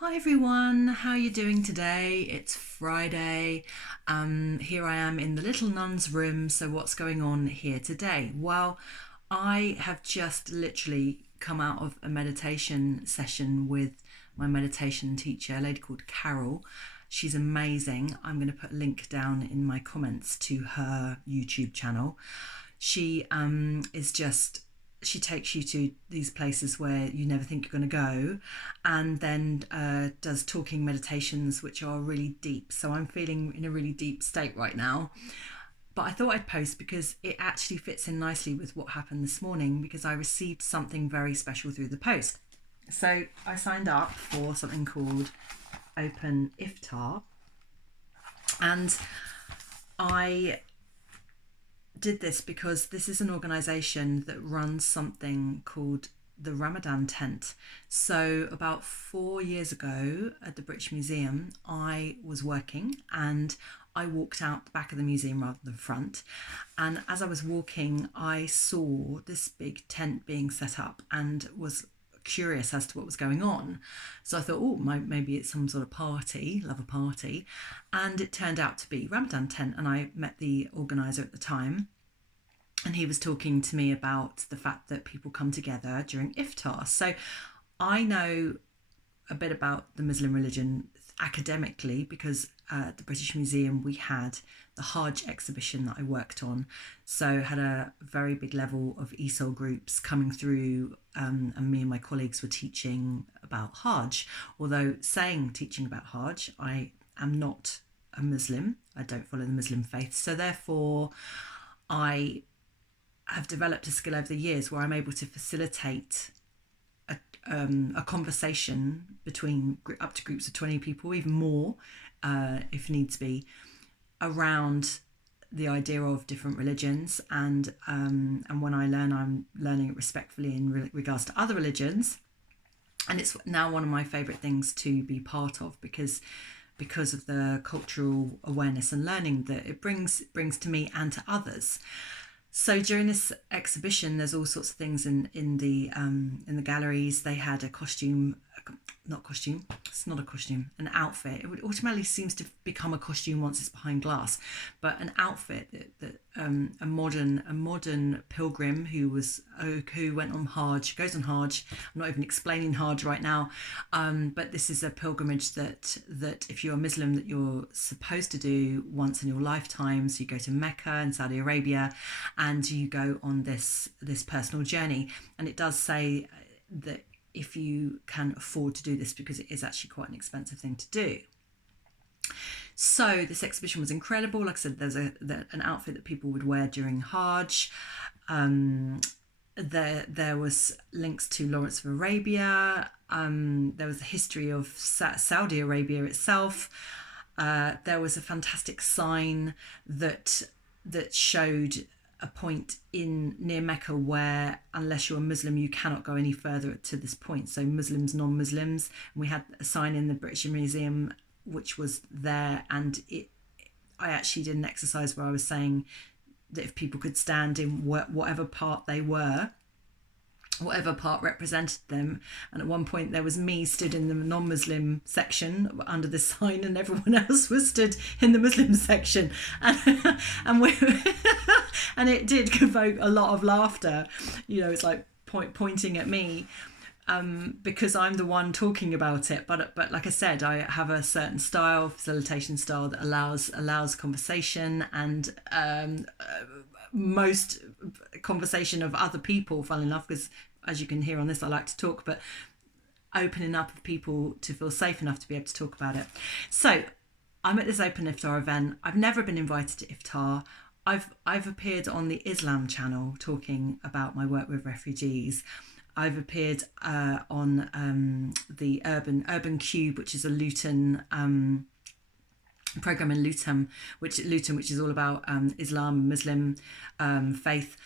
Hi everyone, how are you doing today? It's Friday. Here I am in the Little Nun's room. So what's going on here today? Well, I have just literally come out of a meditation session with my meditation teacher, a lady called Carol. She's amazing. I'm going to put a link down in my comments to her YouTube channel. She is just she takes you to these places where you never think you're going to go, and then does talking meditations which are really deep. So I'm feeling in a really deep state right now, but I thought I'd post because it actually fits in nicely with what happened this morning, because I received something very special through the post. So I signed up for something called Openiftar, and I did this because this is an organization that runs something called the Ramadan tent. So about 4 years ago at the British Museum, I was working and I walked out the back of the museum rather than the front. And as I was walking, I saw this big tent being set up and was curious as to what was going on. So I thought, oh, maybe it's some sort of party, love a party. And it turned out to be Ramadan tent. And I met the organizer at the time, and he was talking to me about the fact that people come together during iftar. So I know a bit about the Muslim religion academically because at the British Museum we had the Hajj exhibition that I worked on. So had a very big level of ESOL groups coming through, and me and my colleagues were teaching about Hajj. Although saying teaching about Hajj, I am not a Muslim. I don't follow the Muslim faith. So therefore I have developed a skill over the years where I'm able to facilitate a conversation between up to groups of 20 people, even more if needs be, around the idea of different religions. And when I learn, I'm learning it respectfully in regards to other religions. And it's now one of my favourite things to be part of, because of the cultural awareness and learning that it brings to me and to others. So during this exhibition, there's all sorts of things in the galleries. They had a costume, not costume. It's not a costume. An outfit. It would automatically seems to become a costume once it's behind glass, but an outfit that a modern pilgrim who went on Hajj, goes on Hajj. I'm not even explaining Hajj right now, but this is a pilgrimage that if you're a Muslim that you're supposed to do once in your lifetime. So you go to Mecca in Saudi Arabia, and you go on this personal journey. And it does say that if you can afford to do this, because it is actually quite an expensive thing to do. So this exhibition was incredible. Like I said, there's an outfit that people would wear during Hajj. There was links to Lawrence of Arabia. There was a history of Saudi Arabia itself. There was a fantastic sign that showed a point near Mecca where, unless you're a Muslim, you cannot go any further to this point. So Muslims, non-Muslims. And we had a sign in the British Museum which was there, and I actually did an exercise where I was saying that if people could stand in whatever part they were, whatever part represented them. And at one point there was me stood in the non-Muslim section under the sign, and everyone else was stood in the Muslim section, and we and it did provoke a lot of laughter. It's like pointing at me, because I'm the one talking about it. But like I said, I have a certain facilitation style that allows conversation, and most conversation of other people, funnily enough, because as you can hear on this, I like to talk, but opening up of people to feel safe enough to be able to talk about it. So I'm at this Open Iftar event. I've never been invited to Iftar. I've appeared on the Islam channel talking about my work with refugees. I've appeared on the Urban Cube, which is a Luton program in Luton, which is all about Islam, Muslim faith.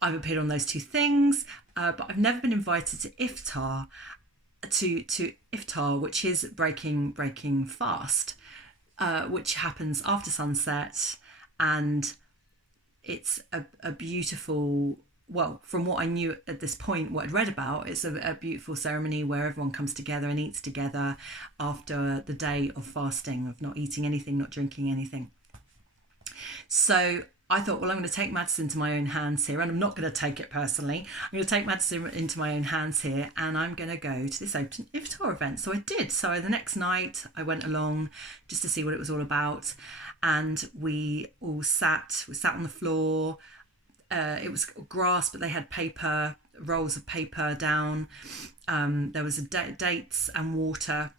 I've appeared on those two things, but I've never been invited to Iftar, which is breaking fast, which happens after sunset, and it's a beautiful well, from what I knew at this point, what I'd read about, it's a beautiful ceremony where everyone comes together and eats together after the day of fasting, of not eating anything, not drinking anything. So I thought, well, I'm going to take matters into my own hands here, and I'm not going to take it personally. I'm going to take matters into my own hands here, and I'm going to go to this Openiftar event. So I did. So the next night I went along just to see what it was all about, and we sat on the floor. It was grass, but they had rolls of paper down. There was dates and water,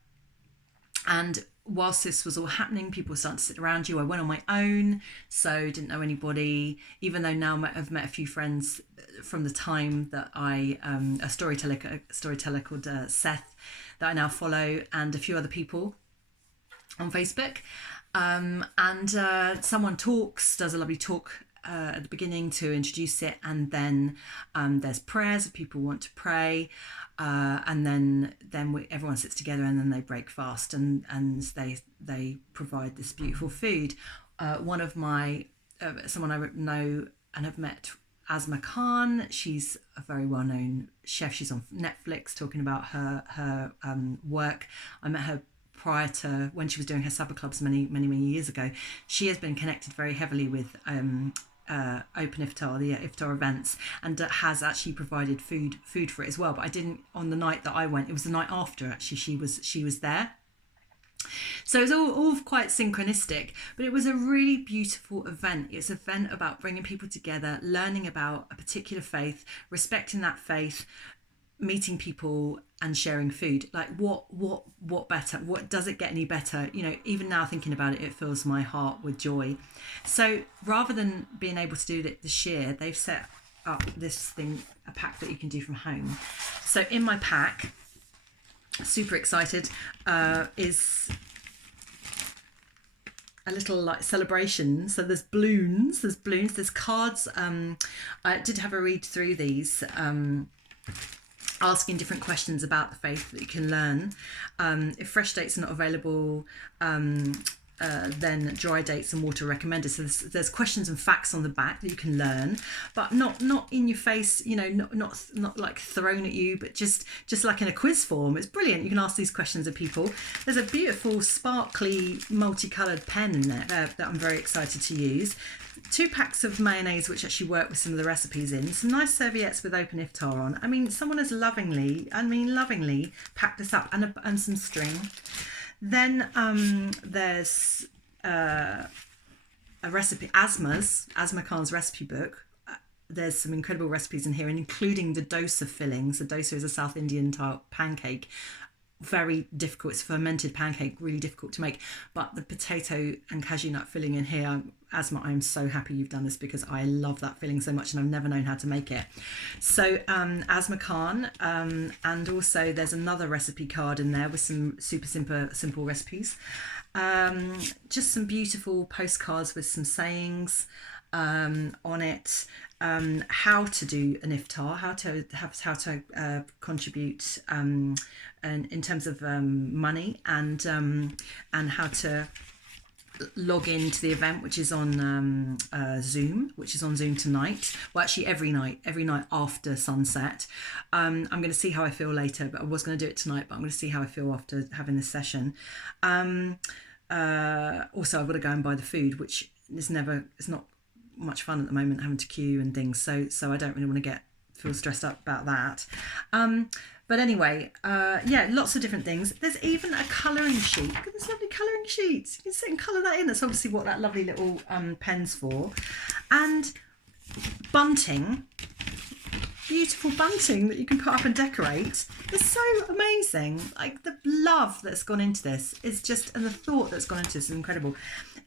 and whilst this was all happening, people were starting to sit around you. I went on my own, so didn't know anybody, even though now I've met a few friends from the time that a storyteller called Seth, that I now follow, and a few other people on Facebook. And someone does a lovely talk at the beginning to introduce it, and then there's prayers if people want to pray, and then everyone sits together, and then they break fast, and they provide this beautiful food. One of my someone I know and have met, Asma Khan, she's a very well-known chef. She's on Netflix talking about her work. I met her prior to when she was doing her supper clubs many years ago. She has been connected very heavily with Openiftar, the iftar events, and has actually provided food for it as well. But I didn't on the night that I went. It was the night after, actually. She was there. So it was all quite synchronistic, but it was a really beautiful event. It's an event about bringing people together, learning about a particular faith, respecting that faith, meeting people and sharing food. Like what better? What does it get any better? You know, even now thinking about it, it fills my heart with joy. So rather than being able to do the share, they've set up this thing, a pack that you can do from home. So in my pack, super excited, is a little like celebration. So there's balloons, there's cards. I did have a read through these, asking different questions about the faith that you can learn. If fresh dates are not available, then dry dates and water recommended. So there's questions and facts on the back that you can learn, but not in your face, you know, not like thrown at you, but just like in a quiz form. It's brilliant. You can ask these questions of people. There's a beautiful sparkly multicolored pen in there that I'm very excited to use. 2 packs of mayonnaise, which actually work with some of the recipes in. Some nice serviettes with Openiftar on. I mean, someone has lovingly packed this up, and some string. Then there's a recipe, Asma Khan's recipe book. There's some incredible recipes in here, including the dosa fillings. The dosa is a South Indian type pancake. Very difficult. It's a fermented pancake, really difficult to make. But the potato and cashew nut filling in here, Asma, I'm so happy you've done this because I love that filling so much and I've never known how to make it. So Asma Khan, and also there's another recipe card in there with some super simple recipes. Just some beautiful postcards with some sayings on it. How to do an iftar, how to contribute, and in terms of money, and how to log into the event, which is on Zoom, tonight. Well, actually every night after sunset. I'm going to see how I feel later, but I was going to do it tonight, but I'm going to see how I feel after having this session. Also, I've got to go and buy the food, which it's not much fun at the moment, having to queue and things, so I don't really want to feel stressed up about that. But anyway, yeah, lots of different things. There's even a colouring sheet. Look at this lovely colouring sheet. You can sit and colour that in. That's obviously what that lovely little pen's for. And bunting, beautiful bunting that you can put up and decorate. It's so amazing. Like the love that's gone into this is just, and the thought that's gone into this is incredible.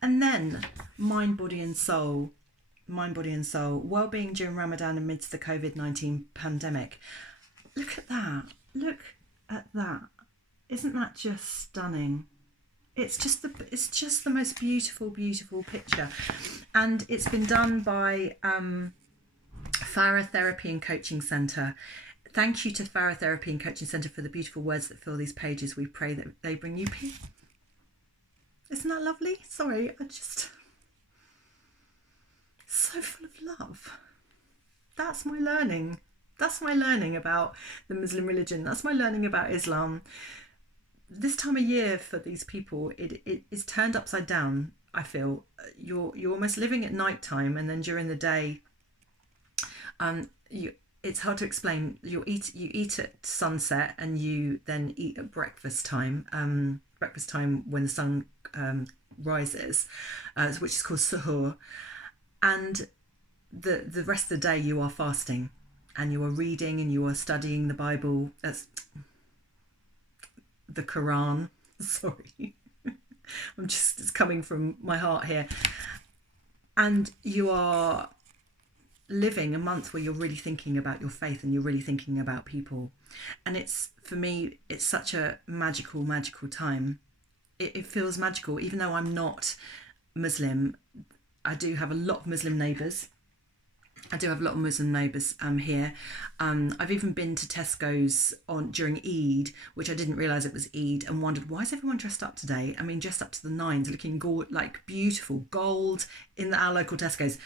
And then mind, body and soul. Well-being during Ramadan amidst the COVID-19 pandemic. Look at that. Isn't that just stunning? It's just the most beautiful picture. And it's been done by Farah Therapy and Coaching Centre. Thank you to Farah Therapy and Coaching Centre for the beautiful words that fill these pages. We pray that they bring you peace. Isn't that lovely? Sorry, so full of love. That's my learning. That's my learning about the Muslim religion. That's my learning about Islam. This time of year for these people, it is turned upside down. I feel you're almost living at night time, and then during the day, you it's hard to explain. You eat at sunset, and you then eat at breakfast time. Breakfast time when the sun rises, which is called suhoor, and the rest of the day you are fasting, and you are reading and you are studying the Bible. That's the Quran. Sorry, it's coming from my heart here, and you are living a month where you're really thinking about your faith and you're really thinking about people. And it's, for me, it's such a magical time. It feels magical. Even though I'm not Muslim, I do have a lot of Muslim neighbours. Here. I've even been to Tesco's during Eid, which I didn't realise it was Eid, and wondered, why is everyone dressed up today? I mean, dressed up to the nines, looking like beautiful gold in our local Tesco's.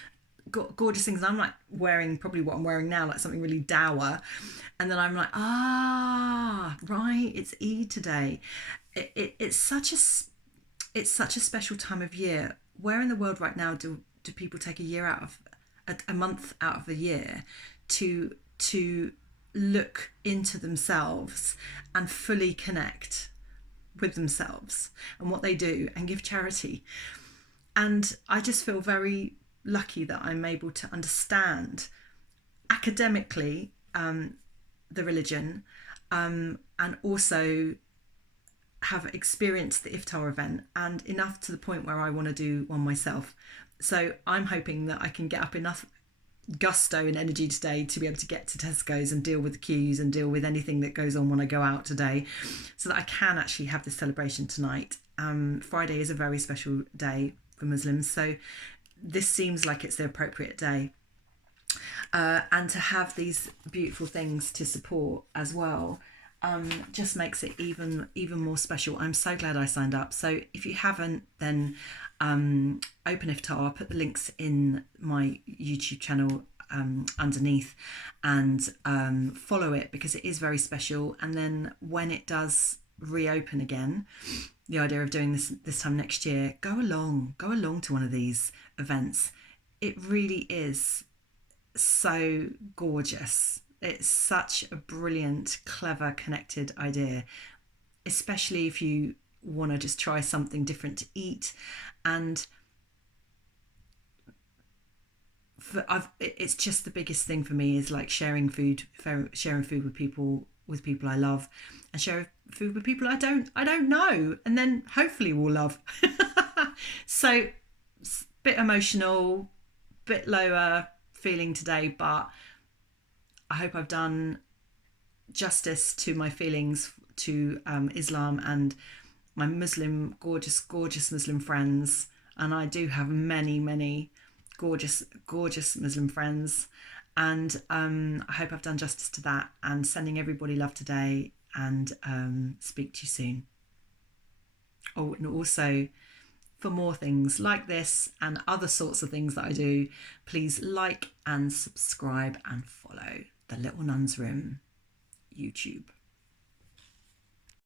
Gorgeous things. And I'm like wearing probably what I'm wearing now, like something really dour. And then I'm like, right, it's Eid today. It's such a special time of year. Where in the world right now do people take a month out of the year to look into themselves and fully connect with themselves and what they do and give charity? And I just feel very lucky that I'm able to understand academically the religion, and also have experienced the iftar event, and enough to the point where I want to do one myself. So I'm hoping that I can get up enough gusto and energy today to be able to get to Tesco's and deal with the queues and deal with anything that goes on when I go out today, so that I can actually have this celebration tonight. Friday is a very special day for Muslims, so this seems like it's the appropriate day, and to have these beautiful things to support as well just makes it even more special. I'm so glad I signed up. So if you haven't, then Openiftar, I'll put the links in my YouTube channel underneath, and follow it, because it is very special. And then when it does reopen again, the idea of doing this time next year, go along to one of these events. It really is so gorgeous. It's such a brilliant, clever, connected idea, especially if you want to just try something different to eat. And it's just the biggest thing for me is like sharing food with people I love, and sharing food with people I don't know, and then hopefully we'll love. So bit emotional, bit lower feeling today, but I hope I've done justice to my feelings to Islam and my gorgeous Muslim friends. And I do have many gorgeous Muslim friends, and I hope I've done justice to that, and sending everybody love today, and speak to you soon. Oh, and also, for more things like this and other sorts of things that I do, please like and subscribe and follow the Little Nun's Room YouTube.